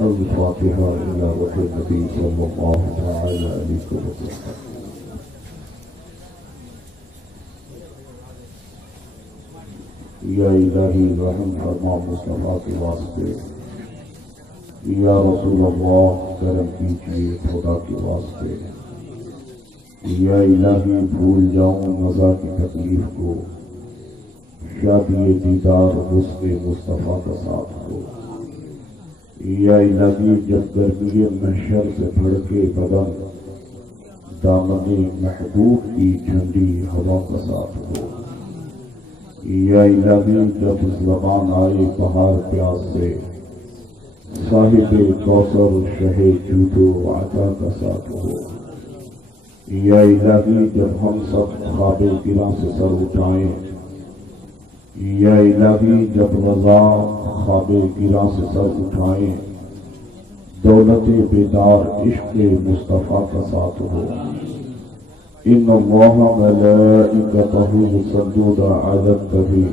الفاتحة إلى روح النبي صلى الله تعالى عليه وسلم. یا الہی رحم فرما مصطفیٰ کے واسطے، یا رسول اللہ کرم کیجیے خدا کے واسطے، یا الہی بھول جاؤں نزا کی تکلیف کو، شادی دیدار حسن مصطفیٰ کا ساتھ ہو، یا الہی جب گرمی محشر سے بھڑکے بدن، دامن محبوب کی ٹھنڈی ہوا کا ساتھ ہو، یا الہی جب زبان آئے بہار پیاس سے، صاحب کوثر شہ جود و عطا کا ساتھ ہو، یا الہی جب ہم سب خواب گراں سے سر اٹھائیں، یا الہی جب رضا خواب گراں سے سر اٹھائیں، دولت بیدار عشق مصطفیٰ کا ساتھ ہو، ان اللہ ملائکتہ یصلون علی النبی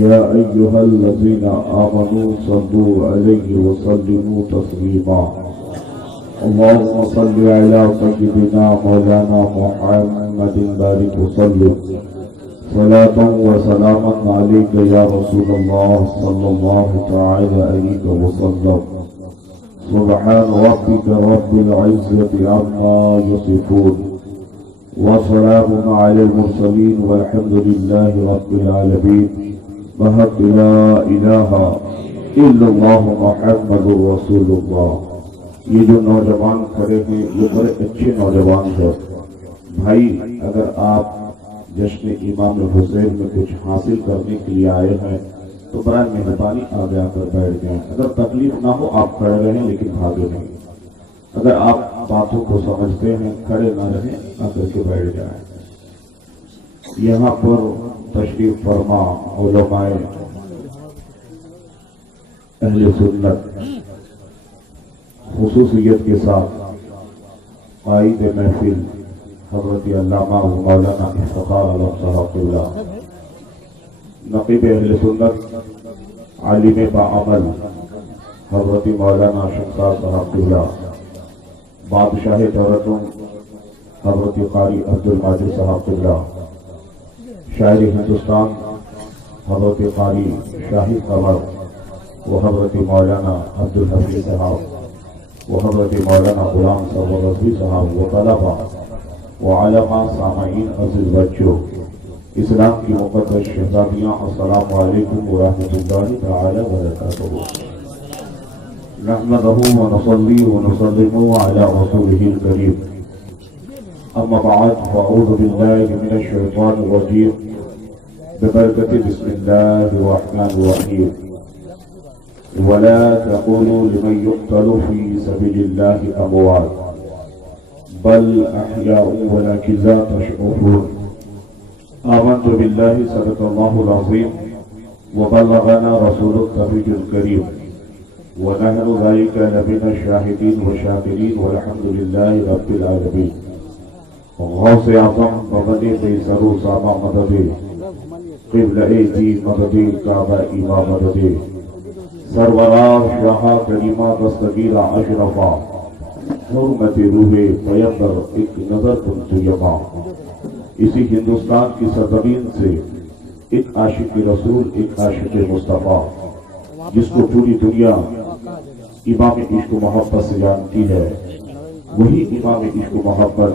یا ایھا الذین آمنوا صلوا علیہ وسلموا تسلیما اللہم صل علی سیدنا مولانا محمد بارک وسلم صلاۃ و سلاما علیک یا رسول اللہ صلی اللہ تعالی علیہ وسلم سبحان ربک رب العزة عما یصفون وسلام علی المرسلین والحمد للہ رب العالمین بحق لا الہ الا اللہ محمد رسول اللہ. یہ جو نوجوان کھڑے ہیں یہ بڑے اچھے نوجوان ہیں بھائی. اگر آپ جشن امام حسین میں کچھ حاصل کرنے کے لیے آئے ہیں تو برائے مہربانی آگے آ کر بیٹھ جائیں. اگر تکلیف نہ ہو آپ کھڑے رہیں لیکن بھاگے نہیں. اگر آپ باتوں کو سمجھتے ہیں کھڑے نہ رہیں آ کر کے بیٹھ جائیں. یہاں پر تشریف فرما علماء اہل سنت خصوصیت کے ساتھ قائد محفل حضرت علامہ مولانا افتخار علم صاحب قبلہ، نقیب اہل سنت عالم باعمل حضرت مولانا شمسار صاحب قبلہ، بادشاہ دورتوں حضرت قاری عبدالقادر صاحب قبلہ، شاعر ہندوستان حضرت قاری شاہد قمر و حضرت مولانا عبدالحفیظ صاحب و حضرت مولانا غلام سرور رضوی صاحب و طلبہ و علماء سامعین عزیز بچوں، اسلام کی مقدس شہزادیاں، السلام علیکم ورحمۃ اللہ تعالی وبرکاتہ. نحمدہ ونصلی ونسلم علی رسولہ الکریم. اما بعد فاعوذ باللہ من الشیطان الرجیم ببرکۃ بسم اللہ الرحمن الرحیم. ولا تقولوا لمن يقتل في سبيل الله اموات بل احياء ولكن لا تشعرون. آمنت بالله صدق الله العظيم وبلغنا رسول النبي الكريم ونحن ذلك لمن الشاهدين والشاكرين والحمد لله رب العالمين. غوث اعظم مدد قیصر و سامہ مدد قبلہ دی مدد کعبہ ایما مدد سرورار شاہ کریمہ دستگیرہ اشرفہ حرمت روح پیمبر ایک نظر کن سیما. اسی ہندوستان کی سرزمین سے ایک عاشق رسول، ایک عاشق مصطفیٰ جس کو پوری دنیا امام عشق و محبت سے جانتی ہے، وہی امام عشق و محبت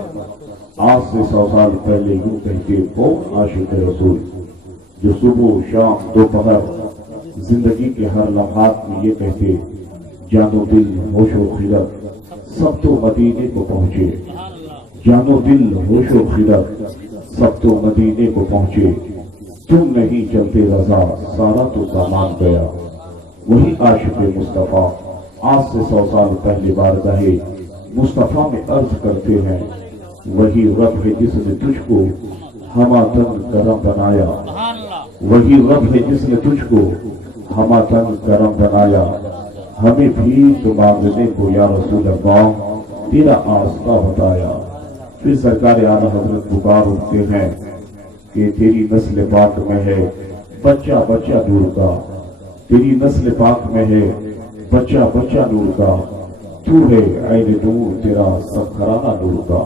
آج سے 100 سال پہلے یوں کہتے کون عاشق رسول جو صبح شام دوپہر زندگی کے ہر لمحات میں یہ کہتے جان و دل ہوش و خرد سب تو مدینے کو پہنچے، جان و دل ہوش و خرد سب تو مدینے کو پہنچے، تم نہیں چلتے رضا سارا تو سامان گیا. وہی عاشق مصطفیٰ آج سے 100 سال پہلے بارگاہ مصطفیٰ میں عرض کرتے ہیں وہی رب ہے جس نے تجھ کو ہما تن کرم بنایا، وہی رب ہے جس نے تجھ کو ہما تن کرم بنایا. ہمیں بھی تو مانگنے کو یا رسول اللہ تیرا آستہ بتایا. پھر سرکار اعلیٰ حضرت پکار اٹھتے ہیں کہ تیری نسل پاک میں ہے بچہ بچہ دور کا، تیری نسل پاک میں ہے بچہ بچہ نور کا، تو ہے عین نور تیرا سب گھرانہ نور کا۔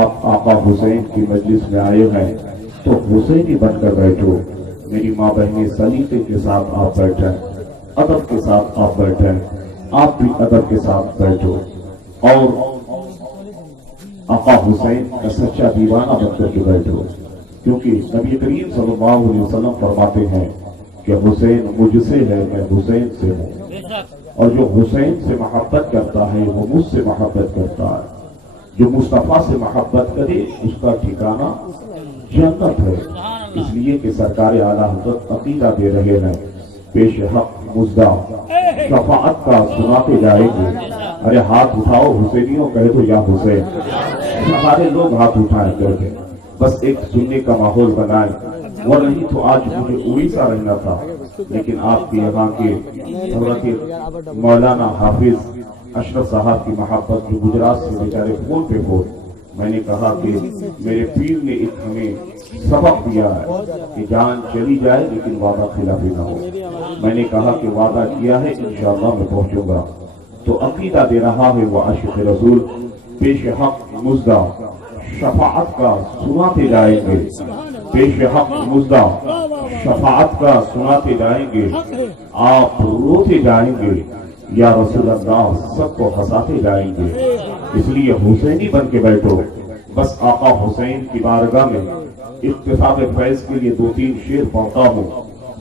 آپ آقا حسین کی مجلس میں آئے ہیں تو حسینی بن کر بیٹھو۔ میری ماں بہنیں سلیقے کے ساتھ آپ بیٹھیں، ادب کے ساتھ آپ بیٹھیں، آپ بھی ادب کے ساتھ بیٹھو اور آقا حسین کا سچا دیوانہ بن کر کے بیٹھو، کیونکہ نبی کریم صلی اللہ علیہ وسلم فرماتے ہیں کہ حسین مجھ سے ہے، میں حسین سے ہوں، اور جو حسین سے محبت کرتا ہے وہ مجھ سے محبت کرتا ہے۔ جو مصطفیٰ سے محبت کرے اس کا ٹھکانہ جنت ہے۔ اس لیے کہ سرکار اعلیٰ حضرت عقیدہ دے رہے ہیں، پیش حق مزدہ شفاعت کا سناتے جائیں گے۔ ارے ہاتھ اٹھاؤ حسینیوں، کہہ دو یا حسین۔ ہمارے لوگ ہاتھ اٹھائیں کرتے بس ایک سننے کا ماحول بنائیں، وہ نہیں تو آج مجھے اڑیسہ رہنا تھا، لیکن آپ کے یہاں کے حضرت مولانا حافظ اشرف صاحب کی محبت جو گجرات سے بیچارے فون پہ فون، میں نے کہا کہ میرے پیر نے ایک ہمیں سبق دیا ہے کہ جان چلی جائے لیکن وعدہ خلافی نہ ہو۔ میں نے کہا کہ وعدہ کیا ہے انشاءاللہ میں پہنچوں گا، تو عقیدہ دے رہا ہے وہ عاشق رسول، پیش حق مزدہ شفاعت کا سناتے جائیں گے، پیش حق مزدہ شفاعت کا سناتے جائیں گے، آپ روتے جائیں گے، یا رسول اللہ سب کو ہنساتے جائیں گے۔ اس لیے حسینی بن کے بیٹھو۔ بس آقا حسین کی بارگاہ میں اقتصاد فیض کے لیے 2-3 شعر پڑھتا ہوں،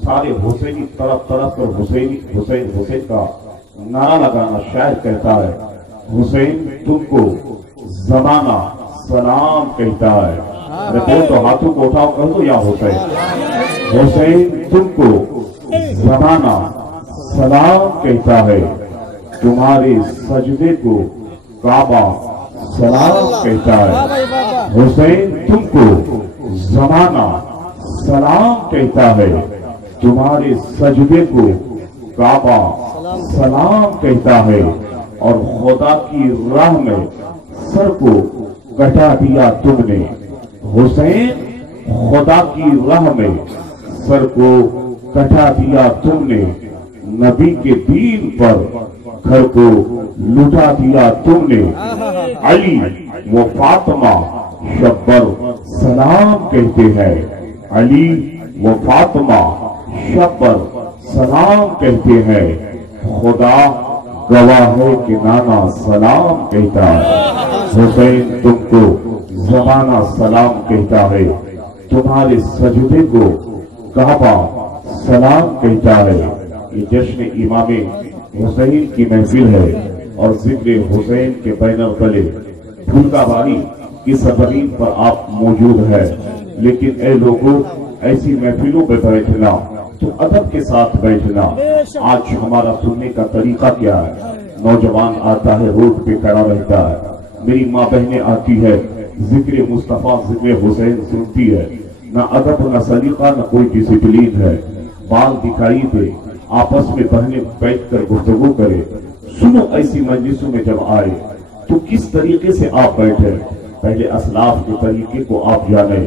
سارے حسینی طرف طرف پر حسین حسین کا نعرہ لگانا۔ شاعر کہتا ہے حسین تم کو زمانہ سلام کہتا ہے۔ میں تو ہاتھوں کو اٹھاؤ کر دو یا حسین، حسین تم کو زمانہ سلام کہتا ہے، تمہارے سجدے کو کعبہ سلام کہتا ہے۔ حسین تم کو زمانہ سلام کہتا ہے، تمہارے سجدے کو کعبہ سلام کہتا ہے، اور خدا کی راہ میں سر کو کٹا دیا تم نے۔ حسین خدا کی راہ میں سر کو کٹا دیا تم نے، نبی کے دین پر گھر کو لٹا دیا تم نے۔ علی و فاطمہ شبر سلام کہتے ہیں، علی و فاطمہ شبر سلام کہتے ہیں، خدا گواہ ہے کہ نانا سلام کہتا ہے۔ حسین تم کو زمانہ سلام کہتا ہے، تمہارے سجدے کو کعبہ سلام کہتا ہے۔ یہ جشن امام حسین کی محفل ہے اور ذکر حسین کے بینر تلے پھولکا باری کی سرزمین پر آپ موجود ہے، لیکن اے لوگوں ایسی محفلوں پہ بیٹھنا تو ادب کے ساتھ بیٹھنا۔ آج ہمارا سننے کا طریقہ کیا ہے؟ نوجوان آتا ہے روڈ پہ کھڑا رہتا ہے، میری ماں بہنیں آتی ہے ذکر مصطفیٰ ذکر حسین سنتی ہے، نہ ادب نہ سلیقہ نہ کوئی ڈسپلین ہے۔ بال دکھائی دے، آپس میں بہنیں بیٹھ کر گفتگو کرے۔ سنو ایسی مجلسوں میں جب آئے تو کس طریقے سے آپ بیٹھے، پہلے اسلاف کے طریقے کو آپ جانیں۔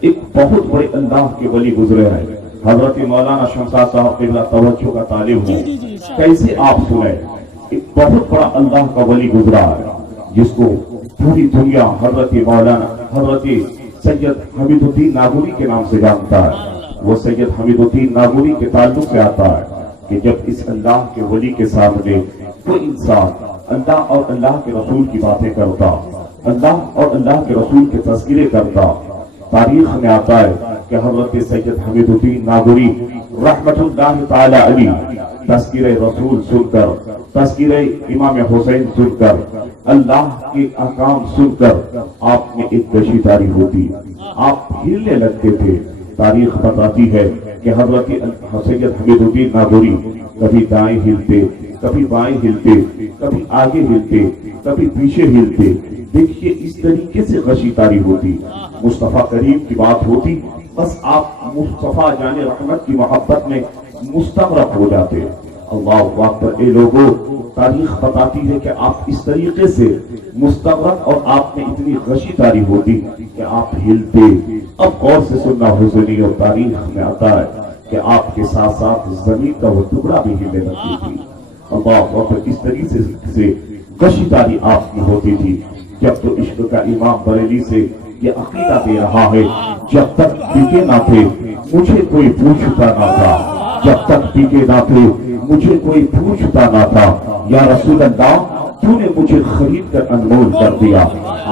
ایک بہت بڑے اللہ کے ولی گزرے ہیں، حضرت مولانا شمشاد صاحب قبلہ توجہ کا طالب ہوں، کیسے آپ سنیں۔ ایک بہت بڑا اللہ کا ولی گزرا ہے جس کو پوری دنیا حضرت مولانا حضرت سید حمید الدین ناگوری کے نام سے جانتا ہے۔ وہ سید حمید الدین ناگوری کے تعلق سے آتا ہے کہ جب اس اللہ کے ولی کے سامنے کوئی انسان اللہ اور اللہ کے رسول کی باتیں کرتا، اللہ اور اللہ کے رسول کے تذکرے کرتا، تاریخ میں آتا ہے کہ حضرت سید حمید الدین ناگوری رحمت اللہ تعالی علیہ تذکرہ رسول سن کر، تذکرہ امام حسین سن کر، اللہ کے احکام سن کر آپ میں ایک گشی تاری ہوتی، آپ ہلنے لگتے تھے۔ تاریخ بتاتی ہے کہ حضرت سید حمید الدین ناگوری کبھی دائیں ہلتے، کبھی بائیں ہلتے، کبھی آگے ہلتے، کبھی پیچھے ہلتے۔ دیکھیے اس طریقے سے غشی تاری ہوتی، مصطفیٰ کریم کی بات ہوتی، بس آپ مصطفیٰ جان رحمت کی محبت میں مستغرق ہو جاتے۔ اللہ اکبر۔ اے لوگوں، تاریخ بتاتی ہے کہ آپ اس طریقے سے مستغرق اور آپ میں اتنی غشی تاری ہوتی کہ آپ ہلتے۔ اب غور سے سننا حسینی، اور تاریخ میں آتا ہے کہ آپ کے ساتھ ساتھ زمین کا وہ ٹکڑا بھی ہلنے لگتی تھی۔ اللہ اکبر، اس طریقے سے گشتاری آپ کی ہوتی تھی۔ جب تو عشق کا امام بریلی سے یہ عقیدہ دے رہا ہے، جب تک بکے نہ تھے مجھے کوئی پوچھتا نہ تھا، جب تک بکے نہ تھے مجھے کوئی پوچھتا نہ تھا، یا رسول اللہ تو نے مجھے خرید کر انمول کر دیا۔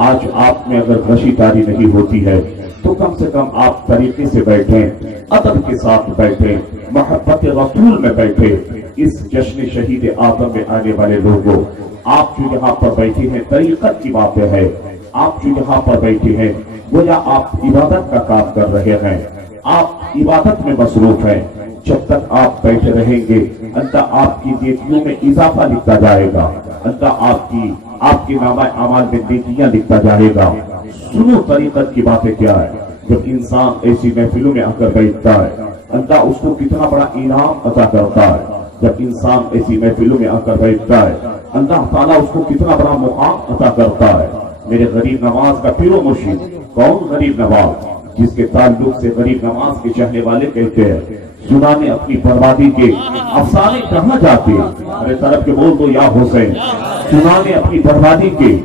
آج آپ میں اگر غشیداری نہیں ہوتی ہے تو کم سے کم آپ طریقے سے بیٹھیں، ادب کے ساتھ بیٹھیں، محبت رسول میں بیٹھیں۔ اس جشن شہید آدم میں آنے والے لوگوں، آپ جو یہاں پر بیٹھے ہیں طریقت کی باتیں ہیں، آپ جو یہاں پر بیٹھے ہیں گویا آپ عبادت کا کام کر رہے ہیں، آپ عبادت میں مصروف ہیں۔ جب تک آپ بیٹھے رہیں گے اللہ آپ کی نیکیوں میں اضافہ لکھتا جائے گا، اللہ آپ کے نامہ اعمال میں نیکیاں لکھتا جائے گا۔ سنو طریقت کی باتیں کیا ہے۔ جب انسان ایسی محفلوں میں آ کر بیٹھتا ہے اللہ اس کو کتنا بڑا انعام عطا کرتا ہے۔ جب انسان ایسی محفلوں میں آ کر بیٹھتا ہے اللہ تعالیٰ اس کو کتنا بڑا مقام عطا کرتا ہے۔ میرے غریب نواز کا پیر و مرشد کون؟ غریب نواز، جس کے تعلق سے غریب نواز کے چاہنے والے کہتے ہیں سنانے اپنی بربادی کے افسانے کہاں جاتے ہیں؟ ارے طرف کے بول دو یا حسین، سنانے اپنی بربادی کے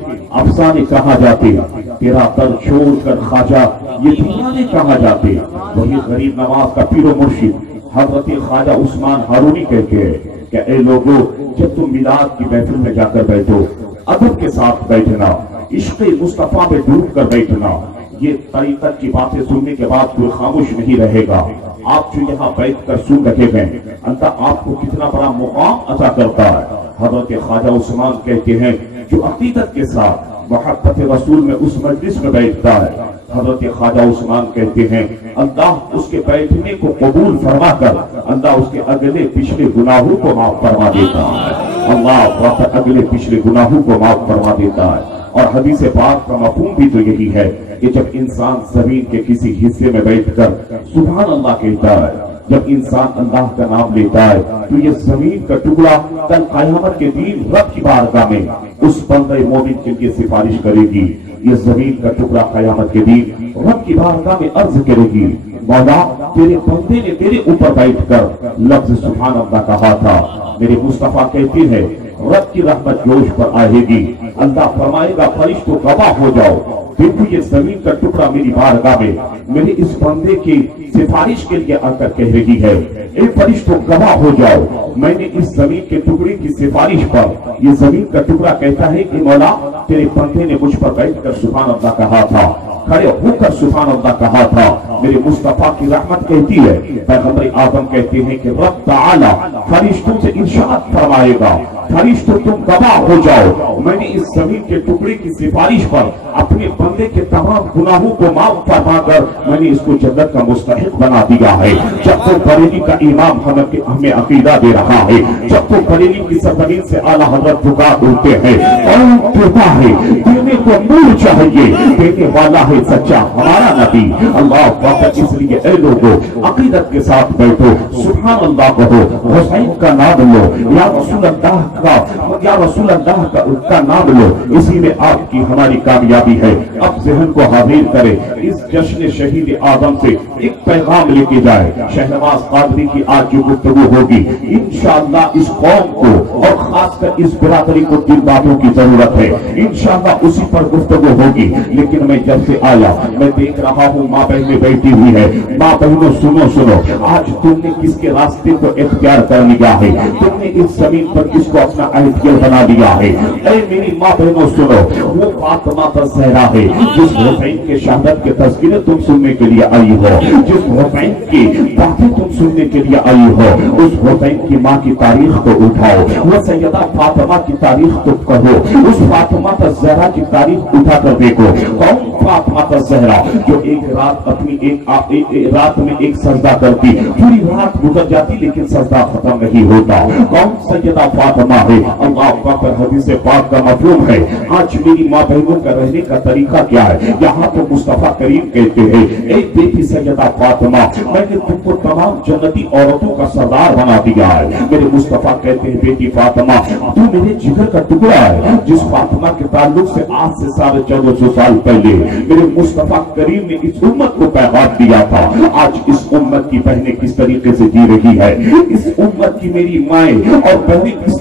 افسانے کہاں جاتے ہیں؟ تیرا در چھوڑ کر خواجہ یہ دیوانے کہاں جاتے؟ وہی غریب نواز کا پیر و مرشد حضرت خواجہ عثمان ہارونی کہتے ہیں کہ اے لوگوں جب تم میلاد کی محفل میں جا کر بیٹھو ادب کے ساتھ بیٹھنا، عشق مصطفیٰ میں ڈوب کر بیٹھنا۔ یہ طریقت کی باتیں سننے کے بعد کوئی خاموش نہیں رہے گا۔ آپ جو یہاں بیٹھ کر سن رہے ہیں اللہ آپ کو کتنا بڑا مقام عطا کرتا ہے۔ حضرت خواجہ عثمان کہتے ہیں جو عقیدت کے ساتھ محبت رسول میں اس مجلس میں بیٹھتا ہے، حضرت خواجہ عثمان کہتے ہیں اللہ اس کے بیٹھنے کو قبول فرما کر اللہ اس کے اگلے پچھلے گناہوں کو معاف فرما دیتا ہے۔ اللہ اگلے پچھلے گناہوں کو معاف فرما دیتا ہے۔ اور حدیث پاک کا مفہوم بھی تو یہی ہے کہ جب انسان زمین کے کسی حصے میں بیٹھ کر سبحان اللہ کہتا ہے، جب انسان اللہ کا نام لیتا ہے تو یہ زمین کا ٹکڑا کل قیامت کے دن رب کی بارگاہ میں اس بندہ مومن کے لیے سفارش کرے گی۔ یہ زمین کا ٹکڑا قیامت کے دن رب کی بارگاہ میں عرض کرے گی مولا تیرے بندے نے تیرے اوپر بیٹھ کر لفظ سبحان اللہ کہا تھا۔ میرے مصطفیٰ کہتے ہیں رب کی رحمت جوش پر آئے گی، اللہ فرمائے گا فرشتوں گواہ ہو جاؤ، دیکھو یہ زمین کا ٹکڑا میری بارگاہ میں میرے اس بندے کی سفارش کے لیے آ کر کہہ رہی ہے اے فرشتوں گواہ ہو جاؤ، میں نے اس زمین کے ٹکڑے کی سفارش پر یہ زمین کا ٹکڑا کہتا ہے کہ مولا تیرے بندے نے مجھ پر بیٹھ کر سبحان اللہ کہا تھا، کھڑے ہو کر سبحان اللہ کہا تھا۔ میرے مصطفیٰ کی رحمت کہتی ہے، پیغمبر آدم کہتے ہیں کہ رب تعالی فرشتوں سے ارشاد فرمائے گا فرشتوں تم گواہ ہو جاؤ، میں نے اس زمین کے ٹکڑے کی سفارش پر اپنے بندے کے تمام گناہوں کو معاف فرما کر میں نے اس کو جنت کا مستحق بنا دیا ہے۔ جب تو بریلی کا امام ہمیں عقیدہ دے رہا ہے، جب تو بریلی کی سرزمین سے اعلیٰ حضرت پکار اٹھتے ہیں اور کہتا ہے دینے کو نور چاہیے، دینے والا ہے سچا ہمارا نبی۔ اللہ وقت اس لیے اے لوگوں عقیدت کے ساتھ بیٹھو، سبحان اللہ کہو، حسین کا نام لو، یا رسول اللہ کا نام لو، اسی میں آپ کی ہماری کامیابی ہے۔ اب ذہن کو حاضر کرے، اس جشن شہید آدم سے ایک پیغام لے کے جائے۔ شہنواز قادری کی آج جو گفتگو ہوگی انشاءاللہ اس قوم کو اور خاص کر اس برادری کو دل باتوں کی ضرورت ہے، انشاءاللہ اسی پر گفتگو ہوگی۔ لیکن میں جب سے آیا میں دیکھ رہا ہوں ماں بہنیں بیٹھی ہوئی ہے، ماں بہنوں سنو، آج تم نے کس کے راستے کو اختیار کر لیا ہے، تم نے اس زمین پر کس کو اپنا اختیار بنا لیا ہے۔ اے میری ماں بہنوں سنو، وہ فاطمہ الزہرا ہے جس حسین کے شہادت کے تذکرے تم سننے کے لیے آئی ہو، جس حسین کی باتیں تم سننے کے لیے آئی ہو، اس حسین کی ماں کی تاریخ کو اٹھاؤ، وہ سیدہ فاطمہ کی تاریخ کو کہو، اس فاطمہ الزہرا کی تاریخ اٹھا کر دیکھو۔ کون فاطمہ الزہرا جو ایک رات اپنی ایک رات میں ایک سجدہ کرتی، پوری رات گزر جاتی لیکن سجدہ ختم نہیں ہوتا۔ کون سیدہ فاطمہ ہے؟ اللہ پر حدیث پاک کا مفہوم ہے۔ آج میری ماں بہنوں کا رہنے کا طریقہ کیا ہے؟ یہاں تو مصطفیٰ کریم کہتے ہیں اے بیٹی سیدہ فاطمہ میں نے تم کو تمام جنتی عورتوں کا سردار بنا دیا ہے۔ میرے مصطفیٰ کہتے ہیں بیٹی فاطمہ تو میرے جگر کا ٹکڑا ہے، جس فاطمہ کے تعلق سے آج سے 1450 سال پہلے میرے مصطفیٰ کریم نے اس امت کو پیغام دیا تھا۔ آج اس امت کی بہنیں کس طریقے سے جی رہی ہے، اس امت کی میری مائیں اور بہنیں کس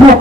2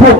2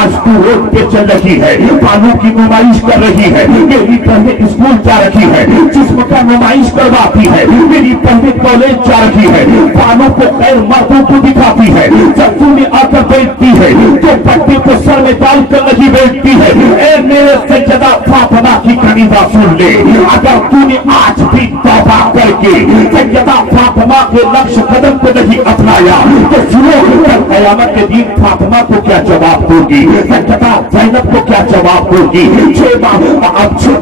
آج تو روڈ پہ چل رہی ہے، بالوں کی نمائش کر رہی ہے، میری پہلے اسکول جا رہی ہے، جسم کا نمائش کرواتی ہے، میری پہلے کالج جا رہی ہے، بالوں کو غیر مردوں کو دکھاتی ہے، جب تو نے آ کر بیٹھتی ہے تو پٹے کو سر میں ڈال کر نہیں بیٹھتی ہے۔ اے میرے سیدہ فاطمہ کی کنیزہ سن لے، اگر تو نے آج بھی توبہ کر کے سیدہ فاطمہ کے نقش قدم کو نہیں اپنایا تو سنو کل قیامت کے دن فاطمہ کو کیا جواب ہوگی، سیدہ زینب کو کیا جواب ہوگی،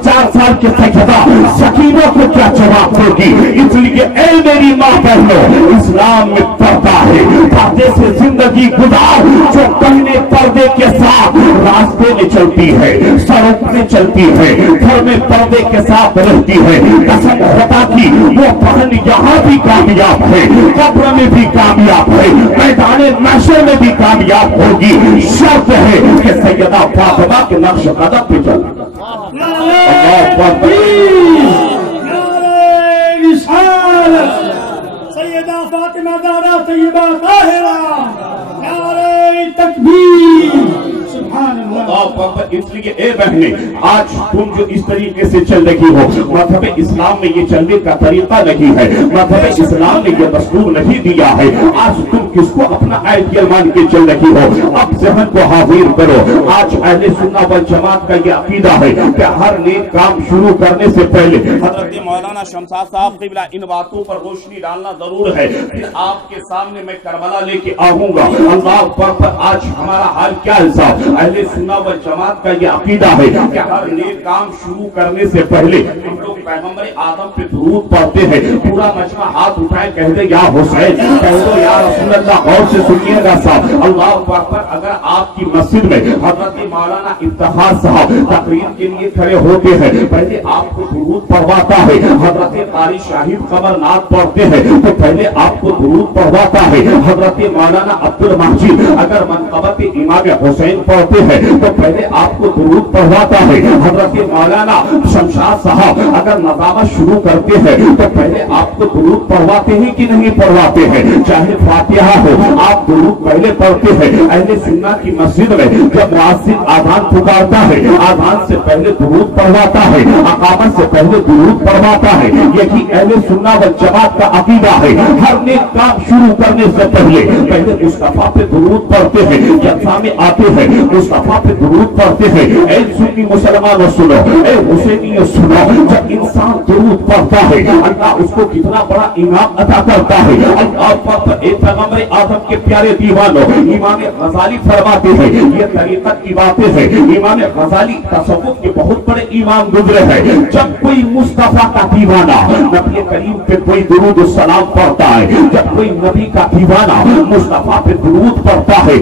4 سال کے سیدہ سکینہ کو کیا جواب ہوگی۔ اس لیے اے میری ماں بہنوں، اسلام میں پردہ ہے، پردے سے زندگی گزار، جو پہنے پردے کے ساتھ راستے میں چلتی ہے، سڑک میں چلتی ہے، گھر میں پردے کے ساتھ رہتی ہے، قسم خدا کی وہ بہن یہاں بھی کامیاب ہے، قبر میں بھی کامیاب ہے، میدان محشر میں بھی کامیاب ہوگی۔ شرط ہے کہ سیدہ فاطمہ کے نقش قدم پہ چلنا۔ سیدہ فاطمہ زہرا طیبہ طاہرہ، نعرہ تکبیر، سبحان اللہ۔ اس لیے اے بہنیں، آج تم جو اس طریقے سے چل رہی ہو، مذہب اسلام میں یہ چلنے کا طریقہ نہیں ہے، مذہب اسلام نے یہ دستور نہیں دیا ہے۔ آج تم کس کو اپنا آئیڈیل مان کے چل رہی ہو؟ اب ذہن کو حاضر کرو۔ آج اہل سنت والجماعت کا یہ عقیدہ ہے کہ ہر نیک کام شروع کرنے سے پہلے حضرت مولانا شمشاد صاحب قبلہ ان باتوں پر روشنی ڈالنا ضرور ہے۔ پھر آپ کے سامنے میں کربلا لے کے آؤں گا۔ اللہ پر آج ہمارا حال کیا ہے صاحب؟ اہل سنت والجماعت کا یہ عقیدہ ہے کہ ہر نیک کام شروع کرنے سے پہلے ہم لوگ پیغمبر آدم پہ درود پڑھتے ہیں۔ پورا مجمع ہاتھ اٹھائے، کہہ دے یا حسین، کہہ دو یا رسول اللہ۔ غور سے سنیے گا صاحب، اللہ پر اگر آپ کی مسجد میں حضرت مولانا افتخار صاحب تقریر کے لیے کھڑے ہوتے ہیں، پہلے آپ کو درود پڑھواتا ہے۔ حضرت قاری شاہد قمر ناتھ پڑھتے ہیں تو پہلے آپ کو درود پڑھواتا ہے۔ حضرت مولانا عبد المجید اگر منقبت امام حسین پڑھتے ہیں تو پہلے آپ کو درود پڑھواتا ہے۔ حضرت مولانا شمشاد صاحب اگر نظامت شروع کرتے ہیں تو پہلے آپ کو درود پڑھواتے ہیں کہ نہیں پڑھواتے ہیں؟ چاہے فاتحہ ہو، آپ درود پہلے پڑھتے ہیں۔ اہل سنت کی مسجد میں جب مؤذن آذان پکارتا ہے، آذان سے پہلے درود پڑھواتا ہے، اقامت سے پہلے درود پڑھواتا ہے۔ یہی اہل سنت والجماعت کا عقیدہ ہے۔ ہر نیک کام شروع کرنے سے پہلے مصطفیٰ پہ درود پڑھتے ہیں۔ جلسہ میں آتے ہیں مصطفیٰ پہ درود پڑھتے ہیں۔ اے سنی مسلمانوں سنو، اے حسینیوں سنو، جب انسان درود پڑھتا ہے اللہ اس کو کتنا بڑا انعام عطا کرتا ہے۔ اللہ پر ایک پیغمبر آدم کے پیارے دیوانوں، امام غزالی فرماتے ہیں، یہ طریقت کی باتیں ہیں۔ امام غزالی تصوف کے بہت بڑے امام گزرے ہیں۔ جب کوئی مصطفیٰ کا دیوانہ نبی کریم پہ کوئی درود السلام پڑھتا ہے، جب کوئی نبی کا دیوانہ مصطفیٰ پہ درود پڑھتا ہے،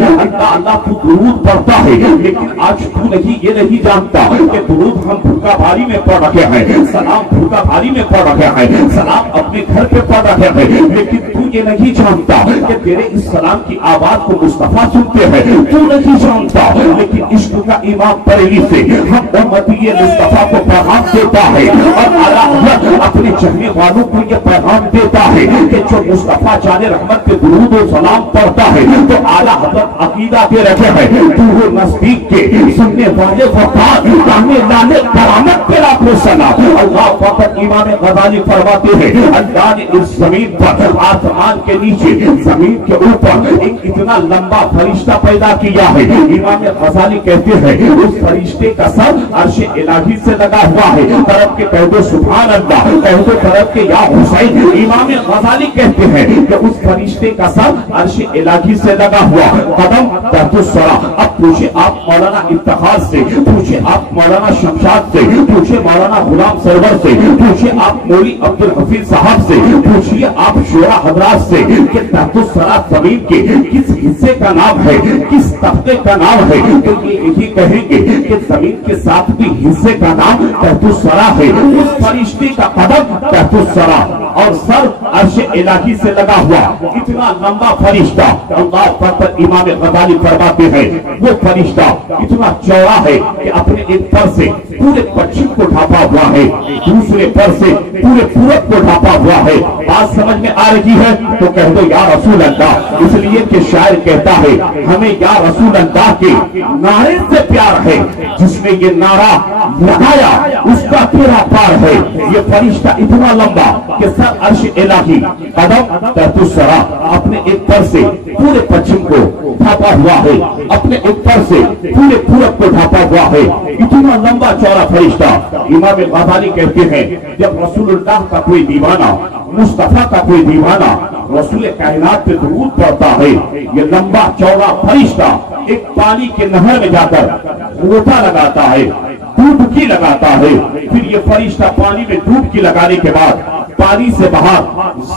اللہ تو درود پڑھتا ہے، لیکن آج تو یہ نہیں جانتا کہ درود ہم بھوکا بھاری میں پڑھ رکھے ہیں، سلام بھوکا بھاری میں پڑھ رکھے ہیں، سلام اپنے گھر پہ پڑھ رکھے ہیں، لیکن تو یہ نہیں جانتا کہ تیرے اس سلام کی آواز کو مصطفیٰ سنتے ہیں۔ تو نہیں جانتا، لیکن عشق کا امام بریلی سے ہم امتی مصطفیٰ کو پیغام دیتا ہے، اور اعلیٰ حضرت اپنے چہنے والوں کو یہ پیغام دیتا ہے کہ جو مصطفیٰ جان رحمت پہ درود و سلام پڑھتا ہے تو اعلیٰ حضرت عقیدہ دے رکھے ہیں دور نزدیک کے سننے والے وفات کہنے لانے کرامت پہ لاکھوں سلام۔ اللہ فقط امام غزالی فرماتے ہیں اللہ نے اس زمین پر آسمان کے نیچے زمین کے اوپر ایک اتنا لمبا فرشتہ پیدا کیا ہے۔ امام غزالی کہتے ہیں اس فرشتے کا سر عرش الہی سے لگا ہوا ہے۔ طرف کے کہہ دو سبحان اللہ، کہہ دو طرف کے یا حسین۔ امام غزالی کہتے ہیں کہ اس فرشتے کا سر عرش الہی سے لگا ہوا، قدم تحت الثرى۔ اب پوچھے آپ مولانا افتخار سے، پوچھے آپ مولانا شمشاد سے، پوچھے مولانا غلام سرور سے، پوچھے آپ مولوی عبد الحفیظ صاحب سے، پوچھئے آپ شورا حضرات سے کہ تحت الثرى زمین کے کس حصے کا نام ہے، کس طبقے کا نام ہے، تو یہ یہی کہیں گے کہ زمین کے ساتھ بھی حصے کا نام تحت الثرى ہے۔ اس فرشتے کا قدم تحت الثرى اور سر عرش الہی سے لگا ہوا اتنا لمبا فرشتہ۔ اللہ پر امام غزالی فرماتے ہیں وہ فرشتہ اتنا چوڑا ہے کہ اپنے ایک پر سے پورے پچھم کو ڈھانپا ہوا ہے، دوسرے پر سے پورے پورب کو ڈھانپا ہوا ہے، بات سمجھ میں آ رہی ہے تو کہہ دو یا رسول اللہ، اس لیے کہ شاعر کہتا ہے ہمیں یا رسول اللہ کے نعرے سے پیار ہے، جس نے یہ نعرہ لگایا اس کا تیرا پار ہے۔ یہ فرشتہ اتنا لمبا کہ سر عرش الہی قدم تحت الثری اپنے ایک پر سے پورے پچھم کو ڈھانپا ہوا ہے، اپنے ایک پر سے پورے پورب کو ڈھانپا ہوا ہے، اتنا لمبا چوڑا فرشتہ۔ امام غزالی کہتے ہیں جب رسول اللہ کا کوئی دیوانہ، مصطفیٰ کا کوئی دیوانہ رسول کائنات پہ درود پڑھتا ہے، یہ لمبا چوڑا فرشتہ ایک پانی کے نہر میں جا کر غوطہ لگاتا ہے، ڈوبکی لگاتا ہے، پھر یہ فرشتہ پانی میں ڈوبکی لگانے کے بعد پانی سے باہر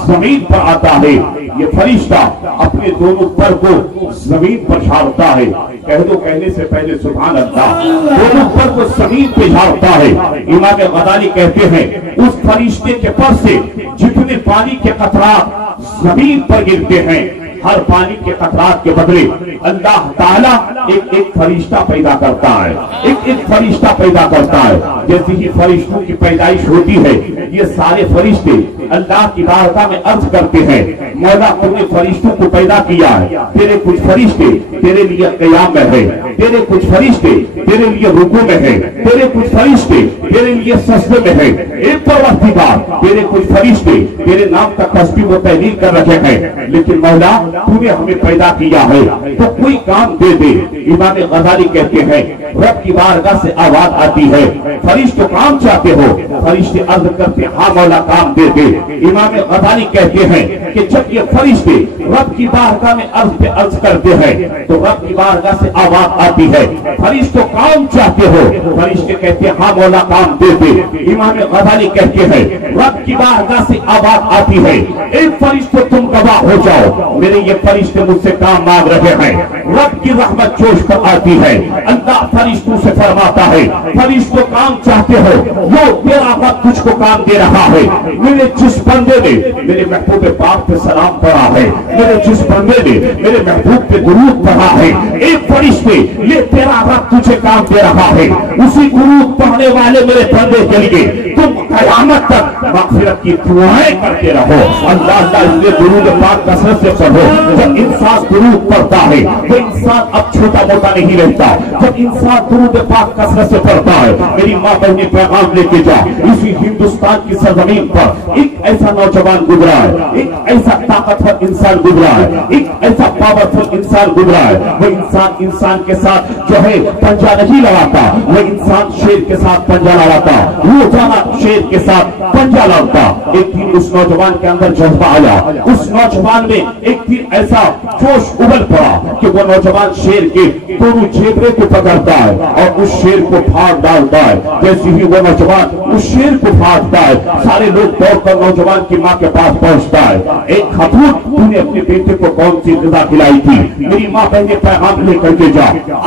زمین پر آتا ہے، یہ فرشتہ اپنے دونوں پر کو زمین پر جھاڑتا ہے۔ کہہ دو کہنے سے پہلے سبحان اللہ، دونوں پر کو زمین پہ جھاڑتا ہے۔ امام غزالی کہتے ہیں اس فرشتے کے پر سے جتنے پانی کے قطرات زمین پر گرتے ہیں، ہر پانی کے قطرات کے بدلے اللہ تعالیٰ ایک فرشتہ پیدا کرتا ہے، ایک فرشتہ پیدا کرتا ہے۔ جیسے ہی فرشتوں کی پیدائش ہوتی ہے، یہ سارے فرشتے اللہ کی بارگاہ میں عرض کرتے ہیں مولا تم نے فرشتوں کو پیدا کیا ہے، تیرے کچھ فرشتے تیرے لیے قیام میں ہے، تیرے کچھ فرشتے تیرے لیے رکوع میں ہے، تیرے کچھ فرشتے تیرے لیے سجدے میں ہے، ایک پروردگار تیرے کچھ فرشتے تیرے نام کا تسبیح و تحلیل کر رکھے ہیں، لیکن مولا تو نے ہمیں پیدا کیا ہے تو کوئی کام دے دے۔ امام غزالی کہتے ہیں رب کی بارگاہ سے آواز آتی ہے فرشتوں کام چاہتے ہو؟ فرشتے عرض کرتے ہاں مولا کام دے دے۔ امام غزالی کہتے ہیں کہ جب یہ فرشتے رب کی بارگاہ میں عرض پہ عرض کرتے ہیں تو رب کی بارگاہ سے آواز آتی ہے فرشتوں کام چاہتے ہو؟ فرشتے کہتے ہیں ہاں مولا کام دے دے۔ امام غزالی کہتے ہیں رب کی بارگاہ سے آواز آتی ہے ایک فرشتوں تم گواہ ہو جاؤ میرے یہ فرشتے مجھ سے کام مانگ رہے ہیں۔ رب کی رحمت جوش پر آتی ہے، اللہ فرشتوں سے فرماتا ہے فرشتوں کام چاہتے ہو وہ تیرا رب تجھ کو کام دے رہا ہے۔ میرے جس بندے نے میرے محبوب پاک پہ سلام پڑھا ہے، میرے جس بندے نے میرے محبوب پہ درود پڑھا ہے، ایک فرشتے یہ تیرا رب تجھے کام دے رہا ہے۔ اسی درود پڑھنے والے میرے بندے کے لیے تم قیامت تک مغفرت کی دعائیں کرتے رہو۔ اللہ تعالیٰ اس لیے درود پاک کثرت سے پڑھو۔ جب انسان درود پڑھتا ہے وہ انسان اب چھوٹا موٹا نہیں رہتا، جب انسان درود پاک کثرت سے پڑھتا ہے۔ میری ماں بہنیں پیغام لے کے جا، اسی ہندوستان کی سرزمین پر ایک ایسا نوجوان گزرا ہے، ایک ایسا طاقتور انسان گزرا ہے، ایک ایسا پاورفل انسان گزرا ہے۔ وہ انسان کے ساتھ جو ہے پنجا نہیں لڑاتا، وہ انسان شیر کے ساتھ پنجا لڑاتا، روزانہ شیر کے ساتھ پنجا لڑتا۔ ایک دن اس نوجوان کے اندر جذبہ آیا، اس نوجوان میں ایک دن ایسا جوش ابل پڑا کہ وہ نوجوان شیر کے دونوں جھیبرے کو پکڑتا ہے اور اس شیر کو پھاڑ ڈالتا ہے۔ جیسے ہی وہ نوجوان اس شیر کو پھاڑتا ہے سارے لوگ دوڑ کر نوجوان کی ماں کے پاس پہنچتا ہے۔ ایک خاتون تو نے اپنے بیٹے کو کون سی غذا کھلائی تھی؟ میری ماں بہنیں پیغام لے کر کے جا،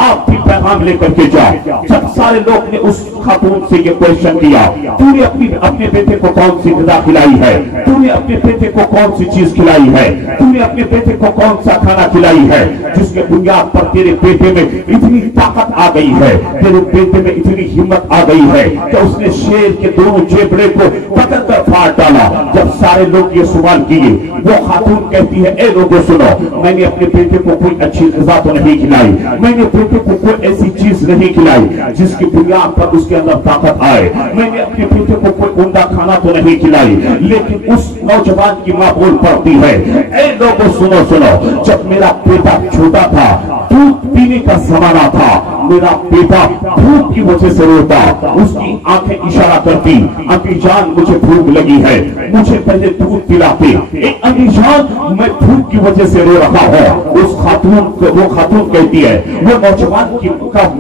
آپ بھی پیغام لے کر کے جا۔ جب سارے لوگ نے اس خاتون سے یہ کوشچن کیا تو نے اپنے بیٹے کو کون سی غذا کھلائی ہے، تو نے اپنے بیٹے کو کون سی چیز کھلائی ہے، تو نے اپنے بیٹے کو کون سا کھانا کھلائی ہے جس کے بنیاد پر تیرے بیٹے میں اتنی طاقت آ گئی ہے، تیرے بیٹے میں اتنی ہمت آ گئی ہے کہ اس نے شیر کے دونوں جیبڑے کو پکڑ کر پھاڑ ڈالا۔ جب سارے لوگ یہ سوال کیے وہ خاتون کہتی ہے اے لوگوں سنو، میں نے اپنے بیٹے کو کوئی اچھی غذا تو نہیں کھلائی، میں نے بیٹے کو کوئی ایسی چیز نہیں کھلائی جس کی بنیاد پر اس کے اندر طاقت آئے، میں نے اپنے بیٹے کو کوئی عمدہ کھانا تو نہیں کھلائی۔ لیکن اس نوجوان کی ماں بول پڑتی ہے اے لوگوں سنو سنو، جب میرا بیٹا چھوٹا تھا دودھ پینے کا زمانہ تھا، میرا بیٹا بھوک کی وجہ سے روتا، اس کی آنکھیں اشارہ کرتی امی جان مجھے بھوک لگی ہے، مجھے پہلے دودھ پلاتے۔ ایک امی جان میں بھوک کی وجہ سے رو رہا ہوں۔ اس وہ خاتون کہتی ہے، وہ نوجوان کی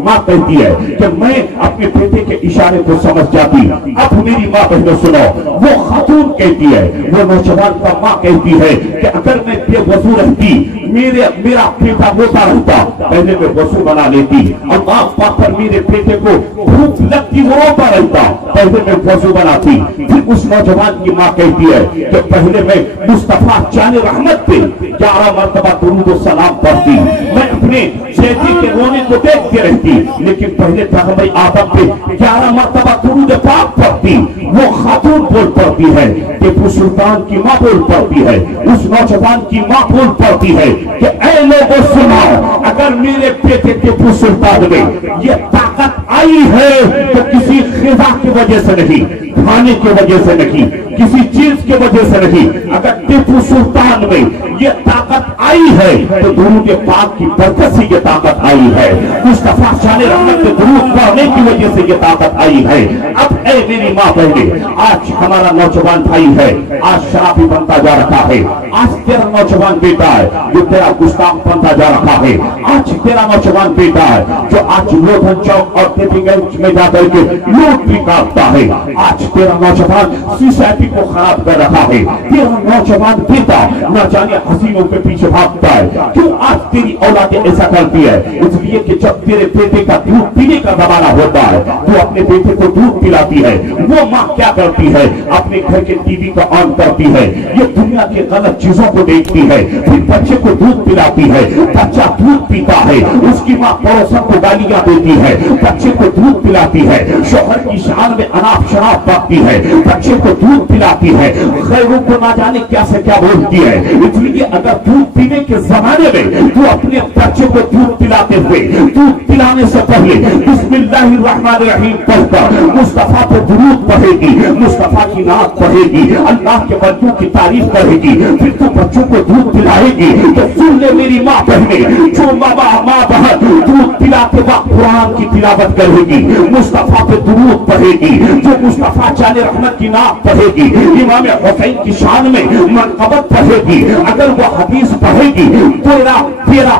ماں کہتی ہے کہ میں اپنے بیٹے کے اشارے کو سمجھ جاتی۔ اب میری ماں بہنوں سنو، وہ خاتون کہتی ہے، وہ نوجوان کا ماں کہتی ہے کہ اگر میں بے وضو رہتی میرا بیٹا موٹا رہتا، پہلے میں وضو بنا لیتی، اللہ پاک پر میرے بیٹے کو بھوک لگتی وہ روتا رہتا، پہلے میں وضو بناتی۔ پھر اس نوجوان کی ماں کہتی ہے کہ پہلے میں مصطفیٰ جان رحمت پہ 11 مرتبہ درود و سلام پڑھتی، میں اپنے اپنے شیطان کے رونے کو دیکھتے رہتی، لیکن پہلے پیغمبر آدم پہ 11 مرتبہ درود پاک پڑھتی. وہ خاتون بول پڑتی ہے، ٹیپو سلطان کی ماں بول پڑتی ہے، اس نوجوان کی ماں بول پڑتی ہے کہ اے لوگوں سنو، اگر میرے بیٹے ٹیپو سلطان میں یہ طاقت آئی ہے تو کسی غذا کی وجہ سے نہیں، کھانے کی وجہ سے نہیں، کسی چیز کی وجہ سے نہیں. اگر ٹیپو سلطان میں یہ طاقت آئی ہے تو درود پاک کی برکت سے یہ طاقت آئی ہے، مصطفیٰ شان رحمت کے درود پڑھنے کی وجہ سے یہ طاقت آئی ہے. اب اے میری ماں بہنیں، آج ہمارا نوجوان بھائی ہے آج شرابی بنتا جا رہا ہے، آج تیرا نوجوان بیٹا ہے جو تیرا گستاخ بنتا جا رہا ہے، آج تیرا نوجوان بیٹا ہے جو آج لودھن چوک اور ٹیپی گنج میں جا کر کے لوٹ بھی کاٹتا ہے، آج تیرا نوجوان سوسائٹی کو خراب کر رہا ہے، تیرا نوجوان بیٹا نہ جانے حسینوں کے پیچھے بھاگتا ہے. کیوں آج تیری اولاد ایسا کرتی ہے؟ اس لیے کہ جب تیرے بیٹے کا دودھ پینے کا زمانہ ہوتا ہے تو اپنے بیٹے کو دودھ پلاتی ہے. وہ ماں کیا کرتی ہے؟ اپنے گھر کے ٹی وی کو آن کرتی ہے، یہ دنیا کے غلط چیزوں کو دیکھتی ہے، پھر بچے کو دودھ پلاتی ہے، بچہ دودھ پیتا ہے، اس کی ماں پڑوسن کو گالیاں دیتی ہے، بچے کو دودھ پلاتی ہے، شوہر کی شان میں اناپ شراب بکتی ہے، بچے کو دودھ پلاتی ہے، غیروں کو نہ جانے کیا سے کیا بولتی ہے. اس لیے اگر دودھ پینے کے زمانے میں تو اپنے بچے کو دودھ پلاتے ہوئے دودھ پلانے سے پہلے بسم اللہ الرحمن الرحیم پڑھ کر مصطفیٰ پہ درود پڑھے گی، مصطفیٰ کی نعت پڑھے گی، اللہ کے بندوں کی تعریف کرے گی، پھر تو بچوں کو دودھ پلائے گی. تو سن لے میری ماں بہنیں، جو ماں بہن دودھ پلاتے وقت قرآن کی تلاوت کرے گی، مصطفیٰ پہ درود پڑھے گی، جو مصطفیٰ جان رحمت کی نعت پڑھے گی، امام حسین کی شان میں منقبت پڑھے گی، اگر وہ حدیث پڑھے گی، تیرا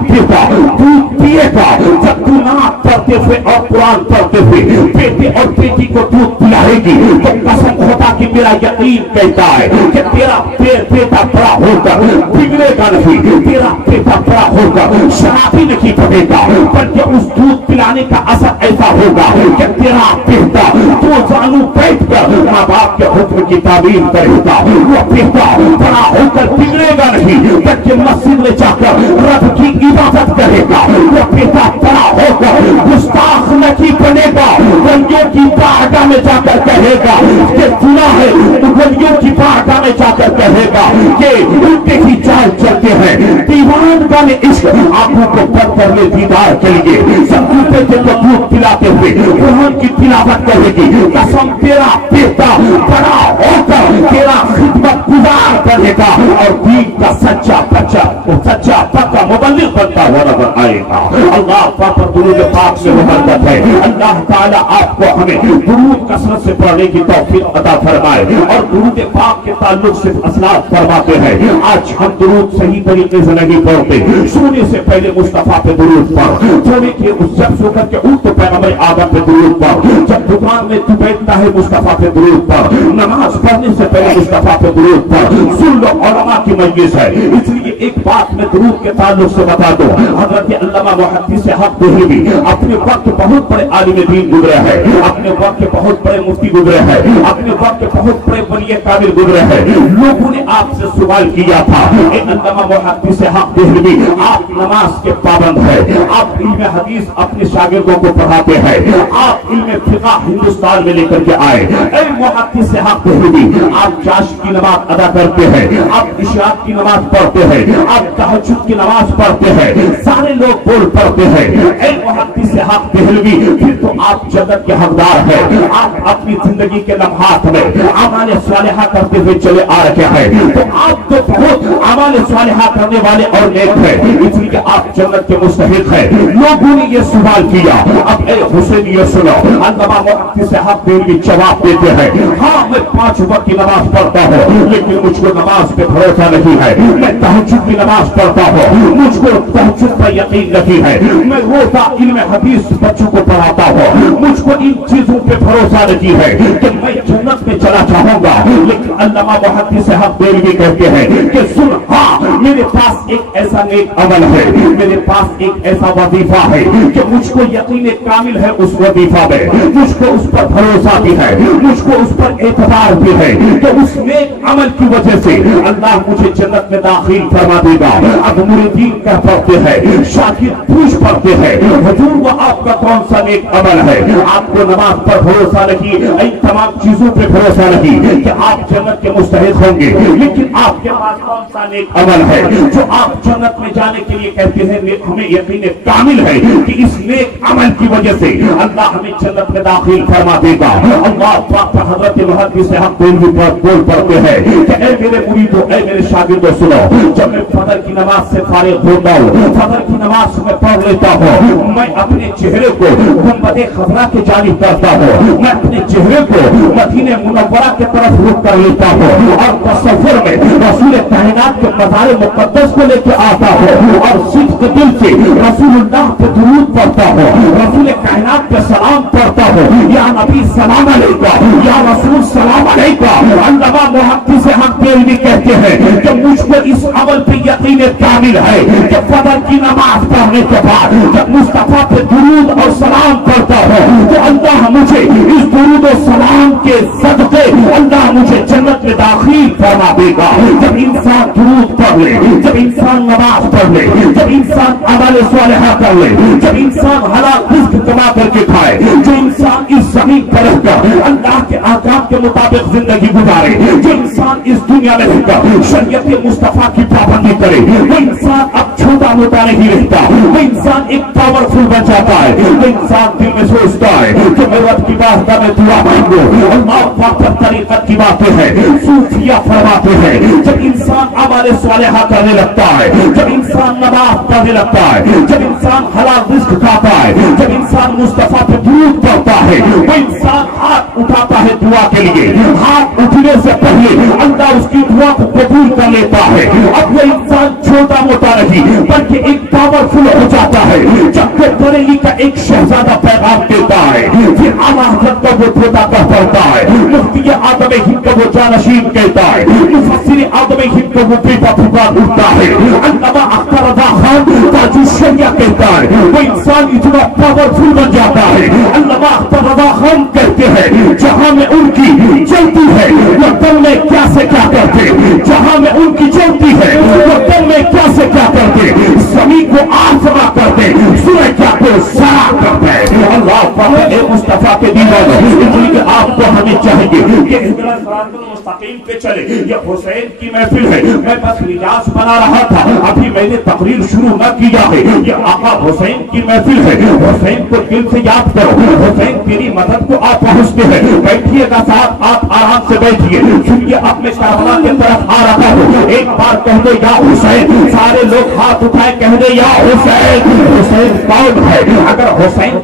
بیٹا دودھ پیے گا. جب تو نعت پڑھتے ہوئے اور قرآن پڑھتے ہوئے بیٹے اور بیٹی کو دودھ پلائے گی تو قسم خدا کی میرا یقین کہتا ہے کہ تیرا بیٹا بڑا ہو کر بگڑے گا نہیں، تیرا بیٹا بڑا ہو کر شرابی نہیں بنے گا، بلکہ اس دودھ پلانے کا اثر ایسا ہوگا کہ تیرا بیٹا دو جانو بیٹھ کر ماں باپ کے حکم کی تعمیل کرے گا. وہ بیٹا بڑا ہو کر بگڑے گا نہیں، بلکہ مسجد میں جا کر رب کی عبادت کرے گا. وہ بیٹا بڑا ہو کر گستاخ نہیں بنے گا، ولیوں کی بارگاہ میں جا کر کہے گا کہ گناہ ہے، ولیوں کی بارگاہ میں جا کر کہے گا کہ الٹے ہی چال چلتے ہیں، دیوان کا میں عشق آنکھوں کو بند کر لے دیدار کے لیے. سب بیٹے کو دودھ پلاتے ہوئے قرآن کی تلاوت کرے گی. قسم تیرا بیٹا بڑا ہو کر تیرا خدمت گزار کرے گا اور دین کا سچا بچہ سچا پکا مبلغ بنتا ہوا نظر آئے گا. اللہ پاک پر درود پاک سے برکت ہے. اللہ تعالیٰ آپ کو ہمیں درود کثرت سے پڑھنے کی توفیق عطا فرمائے اور درود پاک کے تعلق سے اصلاح فرماتے ہیں. آج ہم درود صحیح طریقے سے نہیں پڑھتے. سونے سے پہلے مصطفیٰ پہ درود پڑھ، سونے کے جب سو کر کے اٹھ تو پیغمبر آدم پہ درود پڑھ، جب دکان میں تو بیٹھتا ہے مصطفیٰ پہ درود پڑھ، نماز پڑھنے سے پہلے مصطفیٰ پہ درود پڑھ. سن لو علماء کی مجلس ہے، اس لیے ایک بات میں درود کے تعلق سے بتا دو. حضرت علامہ محدث حق دہلوی اپنے وقت بہت بڑے عالم دین گزرے ہیں، اپنے وقت کے بہت بڑے مفتی گزرے ہیں، اپنے وقت کے بہت بڑے ولی کامل گزرے ہیں. لوگوں نے آپ سے سوال کیا تھا کہ علامہ محدث حق دہلوی آپ نماز کے پابند ہیں، آپ علم حدیث اپنے شاگردوں کو پڑھاتے ہیں، آپ علم فقہ ہندوستان میں لے کر کے آئے. اے محدث حق دہلوی، آپ چاشت کی نماز ادا کرتے ہیں، آپ عشاء کی نماز پڑھتے ہیں، آپ تہجد کی نماز پڑھتے ہیں، سارے لوگ بول پڑھتے ہیں. اے محدث حق دہلوی، پھر تو آپ جنت کے حقدار ہیں. آپ اپنی زندگی کے لمحات میں اعمال صالحہ کرتے ہوئے چلے آ رہے ہیں، تو آپ تو بہت اعمال صالحہ کرنے والے اور نیک ہیں، اس لیے آپ جنت کے مستحق ہیں. لوگوں نے یہ سوال کیا. اب اے حسین یہ سنو، علامہ محدث حق دہلوی جواب دیتے ہیں، ہاں میں 5 وقت کی نماز پڑھتا ہوں لیکن مجھ کو نماز پہ بھروسہ نہیں ہے. میں تہجد کی نماز پڑھتا ہوں، مجھ کو تہجد پر یقین نہیں ہے. میں روزہ علم حدیث بچوں کو پڑھاتا ہوں، مجھ کو ان چیزوں پہ بھروسہ نہیں ہے کہ میں جنت میں چلا چاہوں گا. لیکن علامہ محدث حق دہلوی کہتے ہیں کہ سن، ہاں میرے پاس ایک ایسا نیک عمل ہے، میرے پاس ایک ایسا وظیفہ ہے کہ مجھ کو یقین کامل ہے اس وظیفہ میں، مجھ کو اس پر بھروسہ بھی ہے، مجھ کو اس پر اعتبار بھی ہے کہ اس نیک عمل کی وجہ سے اللہ مجھے جنت میں داخل فرما دے گا۔ اب مریدین کیا پڑھتے ہیں، شاگرد پوچھ پڑھتے ہیں، حضور وہ آپ کا کون سا نیک عمل ہے؟ آپ کو نماز پر بھروسہ نہیں، ان تمام چیزوں پہ بھروسہ نہیں کہ آپ جنت کے مستحق ہوں گے، لیکن آپ کے پاس کون سا نیک عمل ہے جو آپ جنت میں جانے کے لیے کہتے ہیں ہمیں یقین کامل ہے کہ اس نیک عمل کی وجہ سے اللہ ہمیں جنت میں داخل فرما دے گا۔ اللہ پاک حضرت محدث حق بول پڑھتے ہیں کہ اے میرے مریدو، اے میرے شاگردو سنو، جب میں فجر کی نماز سے فارغ ہوتا ہوں، فجر کی نماز میں پڑھ لیتا ہوں، میں اپنے چہرے کو گنبد خضرا کے جانب کرتا ہوں، میں اپنے چہرے کو مدینہ منورہ کے طرف رخ کر لیتا ہوں اور تصور میں رسول کائنات کے مزار مقدس کو لے کے آتا ہوں اور صدق دل سے رسول اللہ پہ درود پڑھتا ہوں، رسول کائنات پہ سلام پڑھتا ہوں، یا نبی سلام علیکہ، یا رسول سلام علیکہ۔ علامہ محدث حق بھی کہتے ہیں کہ مجھ کو اس عمل پہ یقین کامل ہے کہ فجر کی نماز پڑھنے کے بعد جب مصطفیٰ پہ درود اور سلام پڑھتا ہوں تو اللہ مجھے اس درود و سلام کے صدقے اللہ مجھے جنت میں داخل فرما دے گا۔ جب انسان درود پڑھ لے، جب انسان نماز پڑھ لے، جب انسان اعمال صالحہ کر لے، جب انسان حلال رزق جمع کر کے کھائے، جو انسان اس زمین پر رہ کر اللہ کے احکام کے مطابق زندگی گزارے، جو انسان اس دنیا میں رہ کر شریعت مصطفیٰ کی پابندی کرے، وہ انسان اب چھوٹا موٹا نہیں رہتا، وہ انسان ایک پاورفل بن جاتا ہے، وہ انسان دل میں سوچتا ہے کہ میں رب کی بارگاہ میں دعا مانگو۔ اللہ پاک پر طریقت کی باتیں ہیں، صوفیہ فرماتے ہیں جب انسان اعمال صالحہ کرنے لگتا ہے، جب انسان نماز پڑھنے لگتا ہے، جب انسان حلال رزق کھاتا ہے، جب انسان مصطفیٰ پہ درود پڑھتا ہے، وہ انسان ہاتھ اٹھاتا ہے دعا کے لیے، ہاتھ اٹھنے سے پہلے اللہ اس کی دعا کو قبول کر لیتا ہے۔ اب وہ انسان چھوٹا موٹا نہیں بلکہ ایک پاورفل ہو جاتا ہے۔ جب وہ بریلی کا ایک شہزادہ پیغام دیتا ہے، پھر اعلیٰ حضرت کا وہ چھوٹا کہہ پڑتا ہے، مفتی اعظم ہند کا وہ جانشین کہتا ہے، مفسر اعظم ہند کا وہ بیٹا پکار اٹھتا ہے، علامہ اختر رضا خان تاج الشریعہ کہتا ہے، وہ انسان اتنا پاورفل بن جاتا ہے۔ علامہ اختر رضا خان کہتے ہیں جہاں میں ان کی چلتی ہے وہ دل میں کیا سے کیا کرتے، جہاں میں ان کی چلتی ہے وہ دل میں کیا سے کیا کرتے، زمین کو آسما کرتے، سورج کیا کو سرا کرتے۔ اللہ پاک اے مصطفیٰ کے دیوان اس لیے آپ کو ہمیں چاہیے کہ اہدنا صراط المستقیم پہ چلے۔ یہ حسین کی محفل ہے، میں بس مجاز بنا رہا تھا، ابھی میں نے تقریر شروع نہ کیا ہے۔ یہ آقا حسین کی محفل ہے، حسین کو دل سے یاد کرو، حسین تیری مدد کو آپ پہنچتے ہیں۔ بیٹھیے گا صاحب، آپ آرام سے بیٹھیے، چونکہ اب میں کربلا کی طرف آ رہا ہوں۔ ایک بار کہہ دو یا حسین، سارے لوگ ہاتھ اٹھائے کہہ دے یا حسین۔ حسین کون ہے؟ اگر حسین